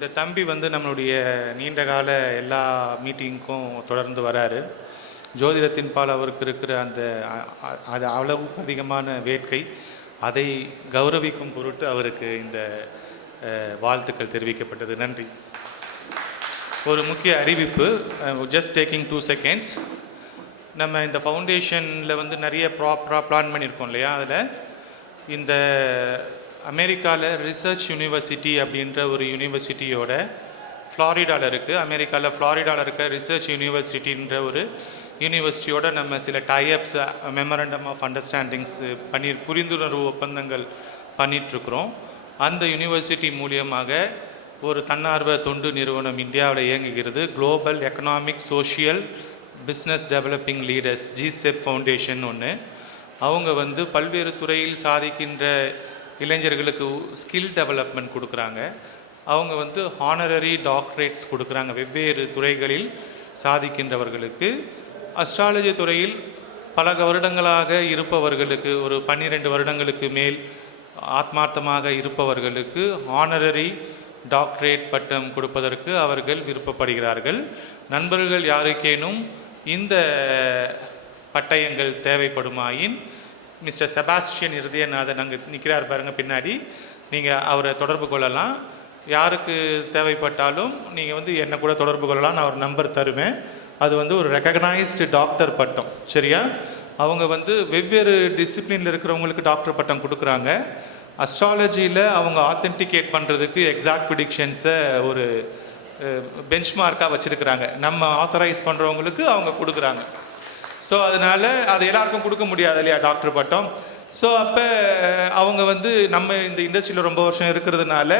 இந்த தம்பி வந்து நம்மளுடைய நீண்டகால எல்லா மீட்டிங்க்கும் தொடர்ந்து வராரு. ஜோதிடத்தின் பால் அவருக்கு இருக்கிற அந்த அது அளவுக்கு அதிகமான வேட்கை, அதை கௌரவிக்கும் பொருட்டு அவருக்கு இந்த வாழ்த்துக்கள் தெரிவிக்கப்பட்டது. நன்றி. ஒரு முக்கிய அறிவிப்பு, ஜஸ்ட் டேக்கிங் 2 செகண்ட்ஸ். நம்ம இந்த ஃபவுண்டேஷனில் வந்து நிறைய ப்ராப்பராக பிளான் பண்ணியிருக்கோம் இல்லையா? அதில் இந்த அமெரிக்காவில் ரிசர்ச் யூனிவர்சிட்டி அப்படின்ற ஒரு யூனிவர்சிட்டியோட ஃப்ளாரிடாவில் இருக்குது. அமெரிக்காவில் ஃப்ளாரிடாவில் இருக்க ரிசர்ச் யூனிவர்சிட்டின்ற ஒரு யூனிவர்சிட்டியோட நம்ம சில டைஅப்ஸ், மெமரண்டம் ஆஃப் அண்டர்ஸ்டாண்டிங்ஸ் புரிந்துணர்வு ஒப்பந்தங்கள் பண்ணிகிட்ருக்குறோம். அந்த யூனிவர்சிட்டி மூலியமாக ஒரு தன்னார்வ தொண்டு நிறுவனம் இந்தியாவில் இயங்குகிறது. Global economic social business developing leaders ஜிசெப் ஃபவுண்டேஷன் ஒன்று. அவங்க வந்து பல்வேறு துறையில் சாதிக்கின்ற இளைஞர்களுக்கு ஸ்கில் டெவலப்மெண்ட் கொடுக்குறாங்க. அவங்க வந்து ஹானரரி டாக்டரேட்ஸ் கொடுக்குறாங்க வெவ்வேறு துறைகளில் சாதிக்கின்றவர்களுக்கு. அஸ்ட்ராலஜி துறையில் பல வருடங்களாக இருப்பவர்களுக்கு, ஒரு 12 வருடங்களுக்கு மேல் ஆத்மார்த்தமாக இருப்பவர்களுக்கு ஹானரரி டாக்டரேட் பட்டம் கொடுப்பதற்கு அவர்கள் விருப்பப்படுகிறார்கள். நண்பர்கள் யாருக்கேனும் இந்த பட்டயங்கள் தேவைப்படுமாயின் மிஸ்டர் செபாஸ்டியன் இருதயநாதன் அங்கே நிற்கிறார் பாருங்கள் பின்னாடி, நீங்கள் அவரை தொடர்பு கொள்ளலாம். யாருக்கு தேவைப்பட்டாலும் நீங்கள் வந்து என்னை கூட தொடர்பு கொள்ளலாம். நான் ஒரு நம்பர் தருவேன். அது வந்து ஒரு ரெகக்னைஸ்டு டாக்டர் பட்டம், சரியா? அவங்க வந்து வெவ்வேறு டிசிப்ளினில் இருக்கிறவங்களுக்கு டாக்டர் பட்டம் கொடுக்குறாங்க. அஸ்ட்ராலஜியில் அவங்க ஆத்தென்டிகேட் பண்ணுறதுக்கு எக்ஸாக்ட் ப்ரிடிக்ஷன்ஸை ஒரு பெஞ்ச்மார்க்காக வச்சுருக்கிறாங்க. நம்ம ஆத்தரைஸ் பண்ணுறவங்களுக்கு அவங்க கொடுக்குறாங்க. ஸோ அதனால் அது எல்லாருக்கும் கொடுக்க முடியாது இல்லையா டாக்டர் பட்டம். ஸோ அப்போ அவங்க வந்து நம்ம இந்த இண்டஸ்ட்ரியில் ரொம்ப வருஷம் இருக்கிறதுனால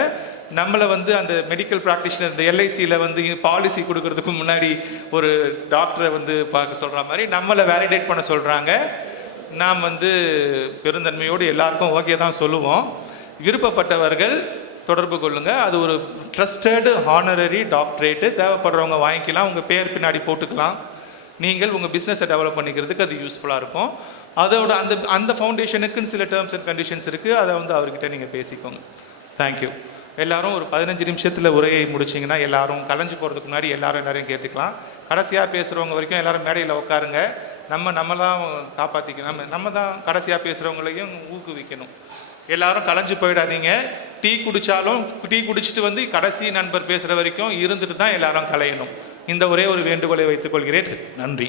நம்மளை வந்து அந்த மெடிக்கல் ப்ராக்டிஷனர், இந்த எல்ஐசியில் வந்து பாலிசி கொடுக்கறதுக்கு முன்னாடி ஒரு டாக்டரை வந்து பார்க்க சொல்கிற மாதிரி நம்மளை வேலிடேட் பண்ண சொல்கிறாங்க. நாம் வந்து பெருந்தன்மையோடு எல்லாருக்கும் ஓகே தான் சொல்லுவோம். விருப்பப்பட்டவர்கள் தொடர்பு கொள்ளுங்கள். அது ஒரு ட்ரஸ்டடு ஹானரரி டாக்டரேட்டு. தேவைப்படுறவங்க வாங்கிக்கலாம். உங்கள் பேர் பின்னாடி போட்டுக்கலாம். நீங்கள் உங்கள் பிஸ்னஸை டெவலப் பண்ணிக்கிறதுக்கு அது யூஸ்ஃபுல்லாக இருக்கும். அதோட அந்த ஃபவுண்டேஷனுக்குன்னு சில டேர்ம்ஸ் அண்ட் கண்டிஷன்ஸ் இருக்குது. அதை வந்து அவர்கிட்ட நீங்கள் பேசிக்கோங்க. தேங்க்யூ. எல்லோரும் ஒரு 15 நிமிஷத்தில் உரையை முடிச்சிங்கன்னா எல்லோரும் கலைஞ்சு போகிறதுக்கு முன்னாடி எல்லாரையும் கேட்டுக்கலாம். கடைசியாக பேசுகிறவங்க வரைக்கும் எல்லோரும் மேடையில் உட்காருங்க. நம்ம தான் காப்பாற்றிக்கணும். நம்ம தான் கடைசியாக பேசுகிறவங்களையும் ஊக்குவிக்கணும். எல்லாரும் கலைஞ்சு போயிடாதீங்க. டீ குடித்தாலும் டீ குடிச்சிட்டு வந்து கடைசி நண்பர் பேசுகிற வரைக்கும் இருந்துட்டு தான் எல்லாரும் கலையணும். இந்த ஒரே ஒரு வேண்டுகோளை வைத்துக் கொள்கிறேன். நன்றி.